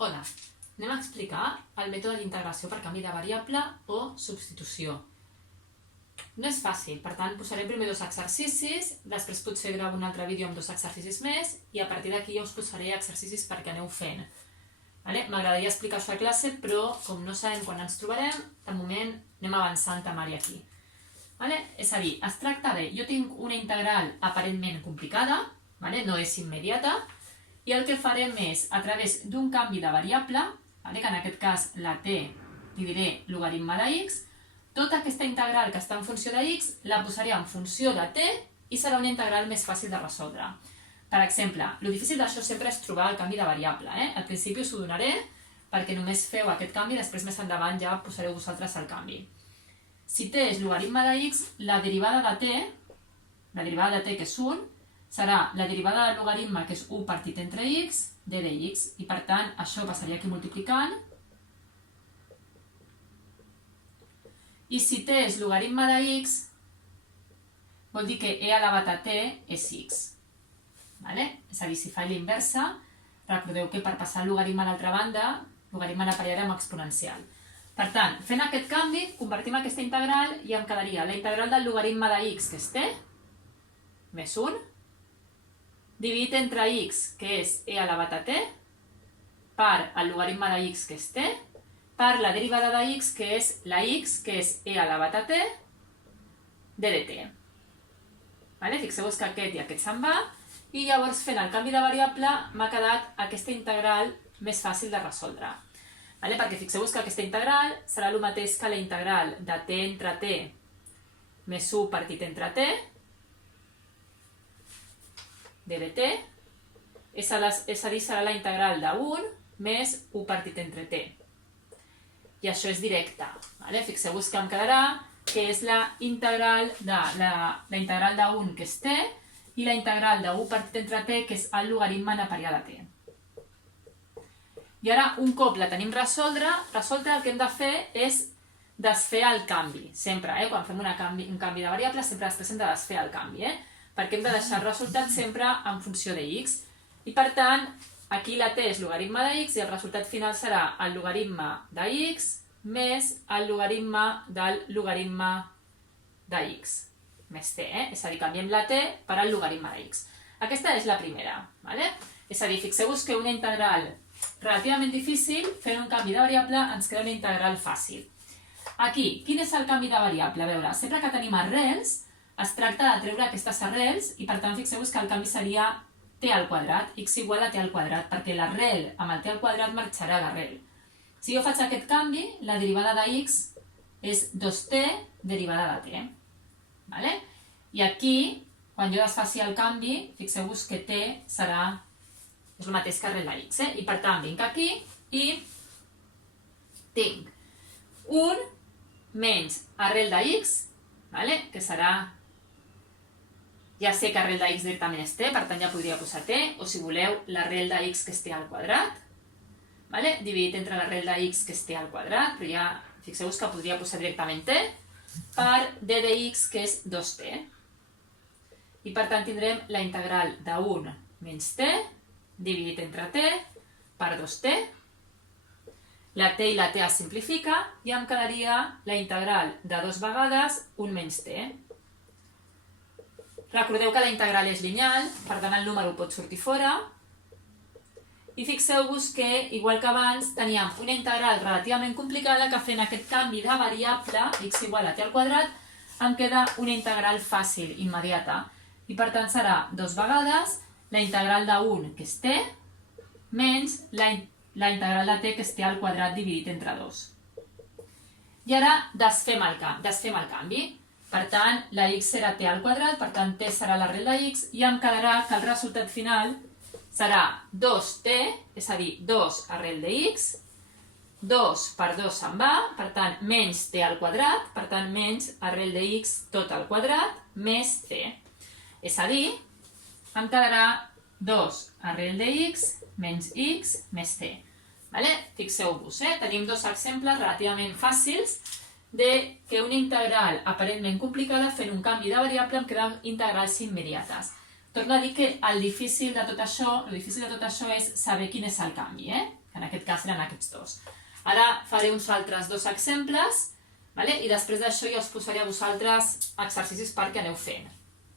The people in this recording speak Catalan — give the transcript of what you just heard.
Hola, anem a explicar el mètode d'integració per canvi de variable o substitució. No és fàcil, per tant posaré primer 2 exercicis, després potser gravo un altre vídeo amb 2 exercicis més i a partir d'aquí ja us posaré exercicis perquè aneu fent. M'agradaria explicar això a classe, però com no sabem quan ens trobarem, de moment anem avançant temari aquí. És a dir, es tracta de, jo tinc una integral aparentment complicada, no és immediata, i el que farem és, a través d'un canvi de variable, que en aquest cas la t li diré logaritme de x, tota aquesta integral que està en funció de x la posaré en funció de t i serà una integral més fàcil de resoldre. Per exemple, el difícil d'això sempre és trobar el canvi de variable. Al principi us ho donaré perquè només feu aquest canvi i després més endavant ja posareu vosaltres el canvi. Si t és logaritme de x, la derivada de t que és 1, serà la derivada del logaritme que és 1 partit entre x de dx i per tant això passaria aquí multiplicant. I si t és logaritme de x, vol dir que e elevat a t és x. És a dir, si faig la inversa, recordeu que per passar el logaritme a l'altra banda, logaritme l'aparellarem amb exponencial. Per tant, fent aquest canvi, convertim aquesta integral i em quedaria la integral del logaritme de x, que és t, més 1, dividit entre x, que és e elevat a t, per el logaritme de x, que és t, per la derivada de x, que és la x, que és e elevat a t, de dt. Fixeu-vos que aquest i aquest se'n va, i llavors fent el canvi de variable m'ha quedat aquesta integral més fàcil de resoldre. Perquè fixeu-vos que aquesta integral serà el mateix que la integral de t entre t més 1 partit entre t, de dt, és a dir, serà la integral de 1 més 1 partit entre t. I això és directe. Fixeu-vos que em quedarà que és la integral de 1, que és t, i la integral de 1 partit entre t, que és el logaritme neperià de t. I ara, un cop la tenim resolta, el que hem de fer és desfer el canvi. Sempre, quan fem un canvi de variable, sempre després hem de desfer el canvi, perquè hem de deixar el resultat sempre en funció de x. I per tant, aquí la t és logaritme de x i el resultat final serà el logaritme de x més el logaritme del logaritme de x, més t, és a dir, canviem la t per el logaritme de x. Aquesta és la primera. És a dir, fixeu-vos que una integral relativament difícil, fent un canvi de variable, ens crea una integral fàcil. Aquí, quin és el canvi de variable? A veure, sempre que tenim arrels, es tracta de treure aquestes arrels i per tant fixeu-vos que el canvi seria t al quadrat, x igual a t al quadrat, perquè l'arrel amb el t al quadrat marxarà l'arrel. Si jo faig aquest canvi, la derivada de x és 2t derivada de t. I aquí, quan jo desfaci el canvi, fixeu-vos que t serà el mateix que arrel de x. I per tant, vinc aquí i tinc 1 menys arrel de x, que serà... Ja sé que arrel de x directament és t, per tant ja podria posar t, o si voleu, l'arrel de x que és t al quadrat, dividit entre l'arrel de x que és t al quadrat, però ja fixeu-vos que podria posar directament t, per d de x que és 2t. I per tant tindrem la integral de 1 menys t, dividit entre t, per 2t. La t i la t es simplifica i em quedaria la integral de 2 vegades 1 menys t. Recordeu que la integral és lineal, per tant el número pot sortir fora. I fixeu-vos que, igual que abans, teníem una integral relativament complicada que fent aquest canvi de variable, x igual a t al quadrat, em queda una integral fàcil, immediata. I per tant serà 2 vegades la integral de 1, que és t, menys la integral de t, que és t al quadrat dividit entre 2. I ara desfem el canvi. Per tant, la x serà t al quadrat, per tant t serà l'arrel de x, i em quedarà que el resultat final serà 2t, és a dir, 2 arrel de x, 2 per 2 se'n va, per tant, menys t al quadrat, per tant, menys arrel de x tot al quadrat, més t. És a dir, em quedarà 2 arrel de x menys x més t. Fixeu-vos, tenim 2 exemples relativament fàcils de que una integral aparentment complicada fent un canvi de variable em queden integrals immediates. Torno a dir que el difícil de tot això és saber quin és el canvi, que En aquest cas eren aquests dos. Ara faré uns altres 2 exemples, i després d'això ja us posaré a vosaltres exercicis perquè aneu fent.